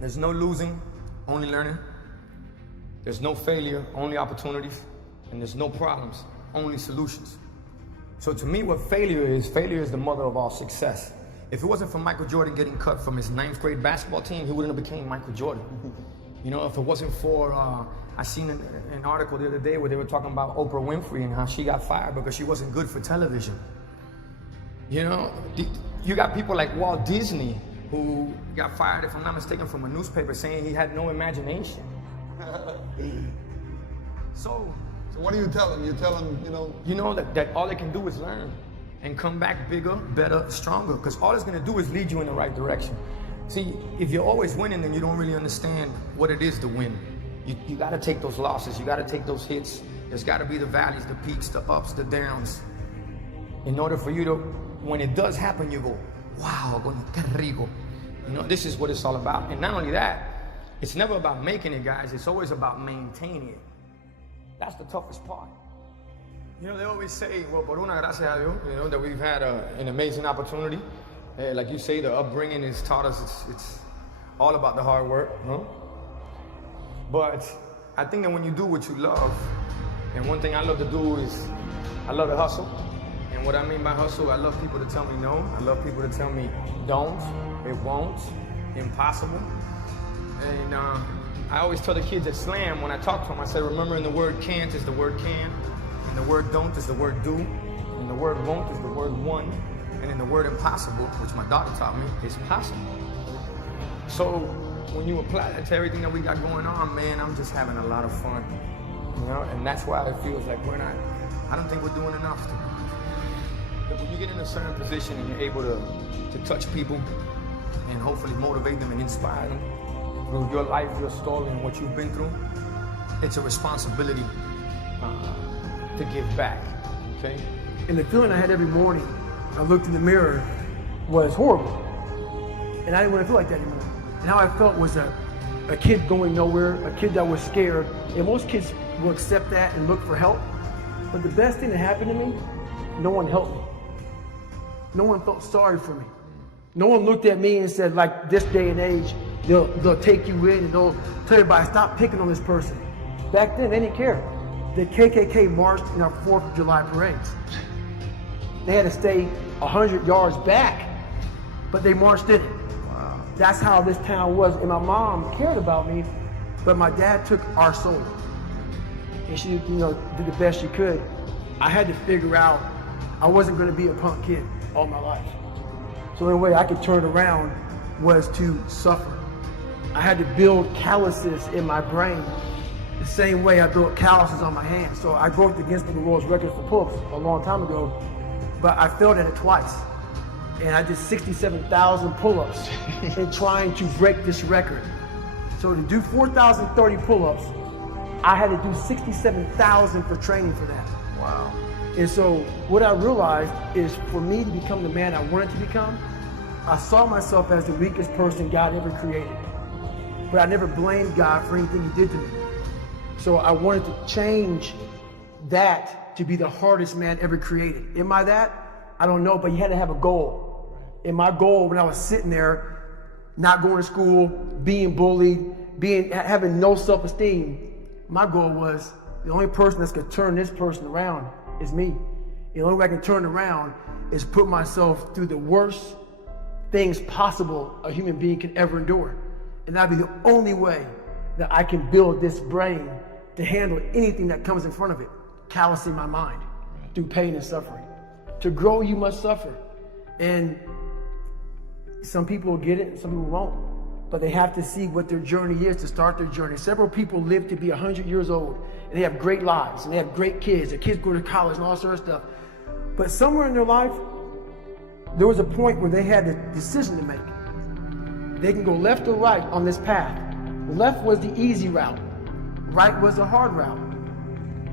There's no losing, only learning. There's no failure, only opportunities. And there's no problems, only solutions. So to me, what failure is the mother of all success. If it wasn't for Michael Jordan getting cut from his 9th grade basketball team, he wouldn't have become Michael Jordan. You know, if it wasn't for, I seen an article the other day where they were talking about Oprah Winfrey and how she got fired because she wasn't good for television. You know, you got people like Walt Disney who got fired, if I'm not mistaken, from a newspaper saying he had no imagination. So what do you tell them? You tell them, you know that all they can do is learn and come back bigger, better, stronger, because all it's going to do is lead you in the right direction. See, if you're always winning, then you don't really understand what it is to win. You got to take those losses. You got to take those hits. There's got to be the valleys, the peaks, the ups, the downs. In order for you to, when it does happen, you go, wow, qué rico. You know, this is what it's all about. And not only that, it's never about making it, guys. It's always about maintaining it. That's the toughest part. You know, they always say, well, por una gracias a Dios, you know, that we've had an amazing opportunity. Like you say, the upbringing has taught us it's all about the hard work, you know? But I think that when you do what you love, and one thing I love to do is I love to hustle. And what I mean by hustle, I love people to tell me no. I love people to tell me don't, it won't, impossible. And I always tell the kids at Slam, when I talk to them, I say, remember, in the word can't is the word can, and the word don't is the word do, and the word won't is the word won, and in the word impossible, which my daughter taught me, is possible. So when you apply that to everything that we got going on, man, I'm just having a lot of fun, you know, and that's why it feels like I don't think we're doing enough. But when you get in a certain position and you're able to touch people and hopefully motivate them and inspire them, through your life, your story, and what you've been through, it's a responsibility to give back, okay? And the feeling I had every morning, I looked in the mirror, was horrible. And I didn't want to feel like that anymore. And how I felt was a kid going nowhere, a kid that was scared. And most kids will accept that and look for help. But the best thing that happened to me, no one helped me. No one felt sorry for me. No one looked at me and said, like this day and age, they'll take you in and they'll tell everybody, stop picking on this person. Back then, they didn't care. The KKK marched in our 4th of July parades. They had to stay 100 yards back, but they marched in it. Wow. That's how this town was. And my mom cared about me, but my dad took our soul. And she, did the best she could. I had to figure out I wasn't going to be a punk kid all my life. So the only way I could turn around was to suffer. I had to build calluses in my brain the same way I built calluses on my hands. So I broke the Guinness Book of World Records for pull-ups a long time ago, but I failed at it twice. And I did 67,000 pull-ups in trying to break this record. So to do 4,030 pull-ups, I had to do 67,000 for training for that. Wow. And so what I realized is for me to become the man I wanted to become, I saw myself as the weakest person God ever created. But I never blamed God for anything he did to me. So I wanted to change that to be the hardest man ever created. Am I that? I don't know, but you had to have a goal. And my goal when I was sitting there, not going to school, being bullied, having no self-esteem, my goal was the only person that's gonna turn this person around is me. The only way I can turn around is put myself through the worst things possible a human being can ever endure. And that'd be the only way that I can build this brain to handle anything that comes in front of it, callousing my mind through pain and suffering. To grow, you must suffer. And some people will get it, and some people won't. But they have to see what their journey is to start their journey. Several people live to be 100 years old, and they have great lives, and they have great kids. Their kids go to college and all sort of stuff. But somewhere in their life, there was a point where they had a decision to make. They can go left or right on this path. Left was the easy route. Right was the hard route.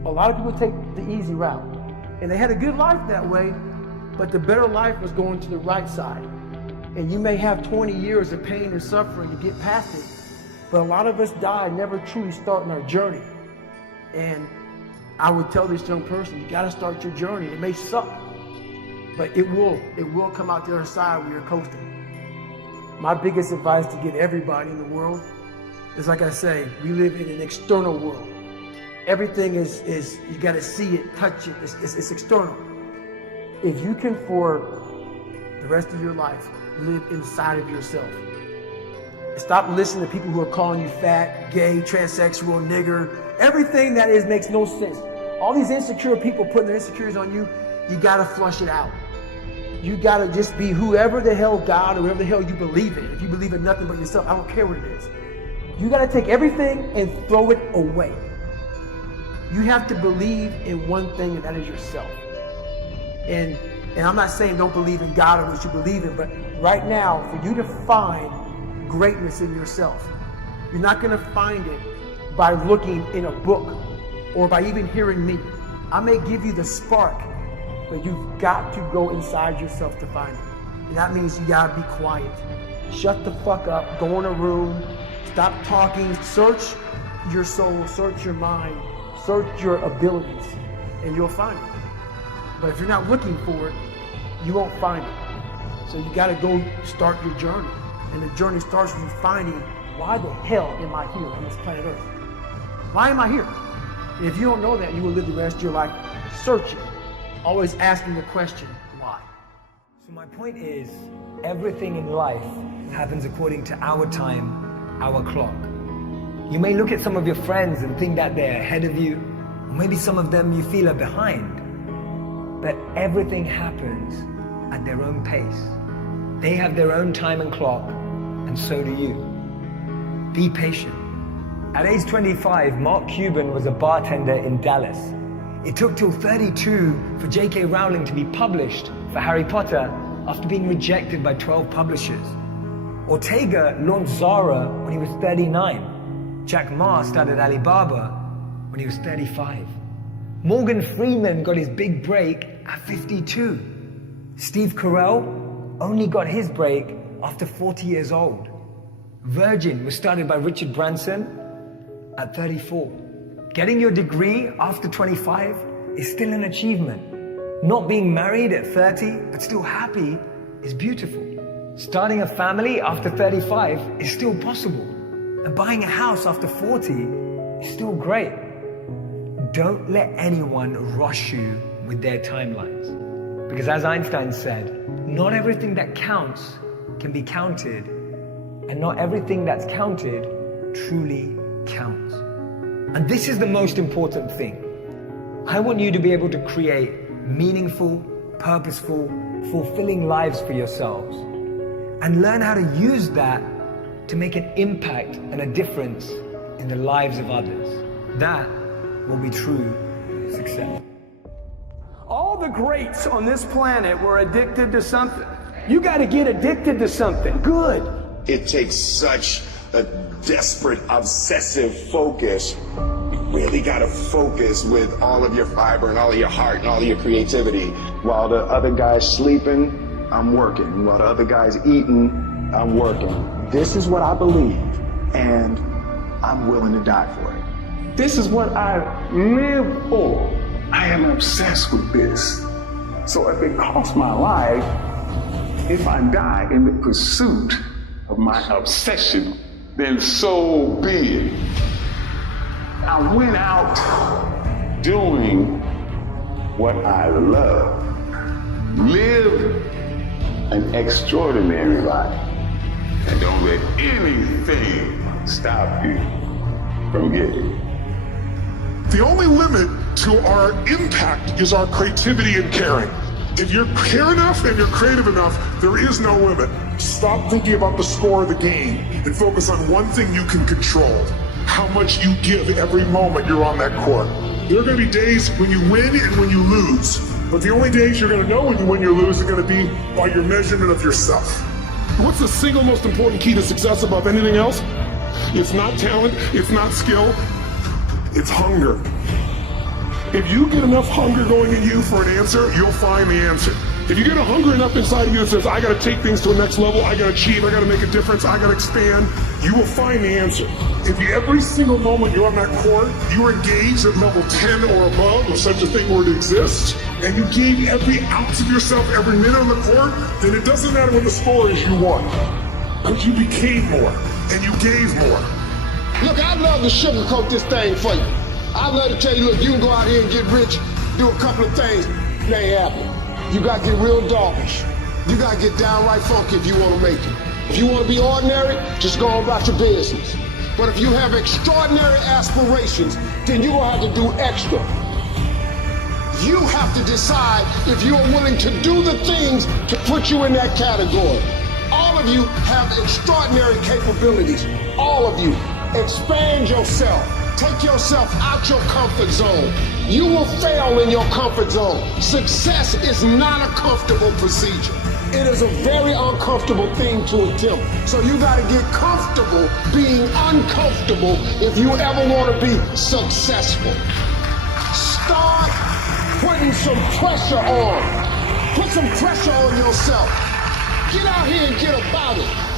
A lot of people take the easy route. And they had a good life that way, but the better life was going to the right side. And you may have 20 years of pain and suffering to get past it, but a lot of us die never truly starting our journey. And I would tell this young person, you gotta start your journey. It may suck, but it will come out the other side where you're coasting. My biggest advice to give everybody in the world is, like I say, we live in an external world. Everything is you gotta see it, touch it, it's external. If you can for the rest of your life live inside of yourself, stop listening to people who are calling you fat, gay, transsexual, nigger, everything that is makes no sense. All these insecure people putting their insecurities on you, you gotta flush it out. You gotta just be whoever the hell God or whoever the hell you believe in. If you believe in nothing but yourself, I don't care what it is. You gotta take everything and throw it away. You have to believe in one thing, and that is yourself. And I'm not saying don't believe in God or what you believe in, but right now, for you to find greatness in yourself, you're not gonna find it by looking in a book or by even hearing me. I may give you the spark, but you've got to go inside yourself to find it. And that means you gotta be quiet. Shut the fuck up, go in a room, stop talking, search your soul, search your mind, search your abilities, and you'll find it. But if you're not looking for it, you won't find it. So you gotta go start your journey. And the journey starts with you finding, why the hell am I here on this planet Earth? Why am I here? And if you don't know that, you will live the rest of your life searching, always asking the question, why? So my point is, everything in life happens according to our time, our clock. You may look at some of your friends and think that they're ahead of you, or maybe some of them you feel are behind. But everything happens at their own pace. They have their own time and clock, and so do you. Be patient. At age 25, Mark Cuban was a bartender in Dallas. It took till 32 for J.K. Rowling to be published for Harry Potter after being rejected by 12 publishers. Ortega launched Zara when he was 39. Jack Ma started Alibaba when he was 35. Morgan Freeman got his big break at 52. Steve Carell only got his break after 40 years old. Virgin was started by Richard Branson at 34. Getting your degree after 25 is still an achievement. Not being married at 30 but still happy is beautiful. Starting a family after 35 is still possible. And buying a house after 40 is still great. Don't let anyone rush you with their timelines. Because as Einstein said, not everything that counts can be counted, and not everything that's counted truly counts. And this is the most important thing. I want you to be able to create meaningful, purposeful, fulfilling lives for yourselves, and learn how to use that to make an impact and a difference in the lives of others. That will be true success. All the greats on this planet were addicted to something. You got to get addicted to something good. It takes such a desperate, obsessive focus. You really got to focus with all of your fiber and all of your heart and all of your creativity. While the other guy's sleeping, I'm working. While the other guy's eating, I'm working. This is what I believe, and I'm willing to die for it. This is what I live for. I am obsessed with this. So if it costs my life, if I die in the pursuit of my obsession, then so be it. I went out doing what I love. Live an extraordinary life. And don't let anything stop you from getting it. The only limit to our impact is our creativity and caring. If you care enough and you're creative enough, there is no limit. Stop thinking about the score of the game and focus on one thing you can control: how much you give every moment you're on that court. There are going to be days when you win and when you lose, but the only days you're going to know when you win or lose are going to be by your measurement of yourself. What's the single most important key to success above anything else? It's not talent, it's not skill, it's hunger. If you get enough hunger going in you for an answer, you'll find the answer. If you get a hunger enough inside of you that says, I gotta take things to the next level, I gotta achieve, I gotta make a difference, I gotta expand, you will find the answer. If you, every single moment you're on that court, you're engaged at level 10 or above, or such a thing where it exists, and you gave every ounce of yourself every minute on the court, then it doesn't matter what the score is, you won. Because you became more and you gave more. Look, I'd love to sugarcoat this thing for you. I'd love to tell you, look, you can go out here and get rich, do a couple of things. It ain't happening. You got to get real doggish. You got to get downright funky if you want to make it. If you want to be ordinary, just go on about your business. But if you have extraordinary aspirations, then you're going to have to do extra. You have to decide if you are willing to do the things to put you in that category. All of you have extraordinary capabilities. All of you. Expand yourself. Take yourself out your comfort zone. You will fail in your comfort zone. Success is not a comfortable procedure. It is a very uncomfortable thing to attempt. So you got to get comfortable being uncomfortable if you ever want to be successful. Start putting some pressure on. Put some pressure on yourself. Get out here and get about it.